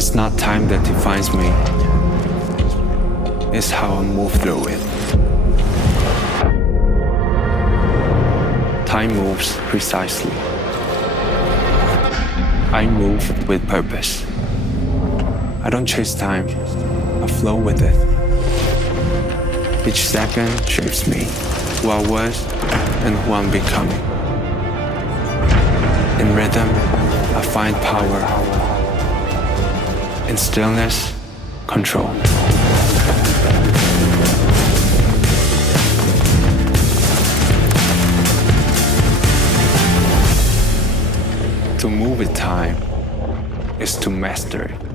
It's not time that defines me. It's how I move through it. Time moves precisely. I move with purpose. I don't chase time, I flow with it. Each second shapes me, who I was and who I'm becoming. In rhythm, I find power. In stillness, control. To move with time is to master it.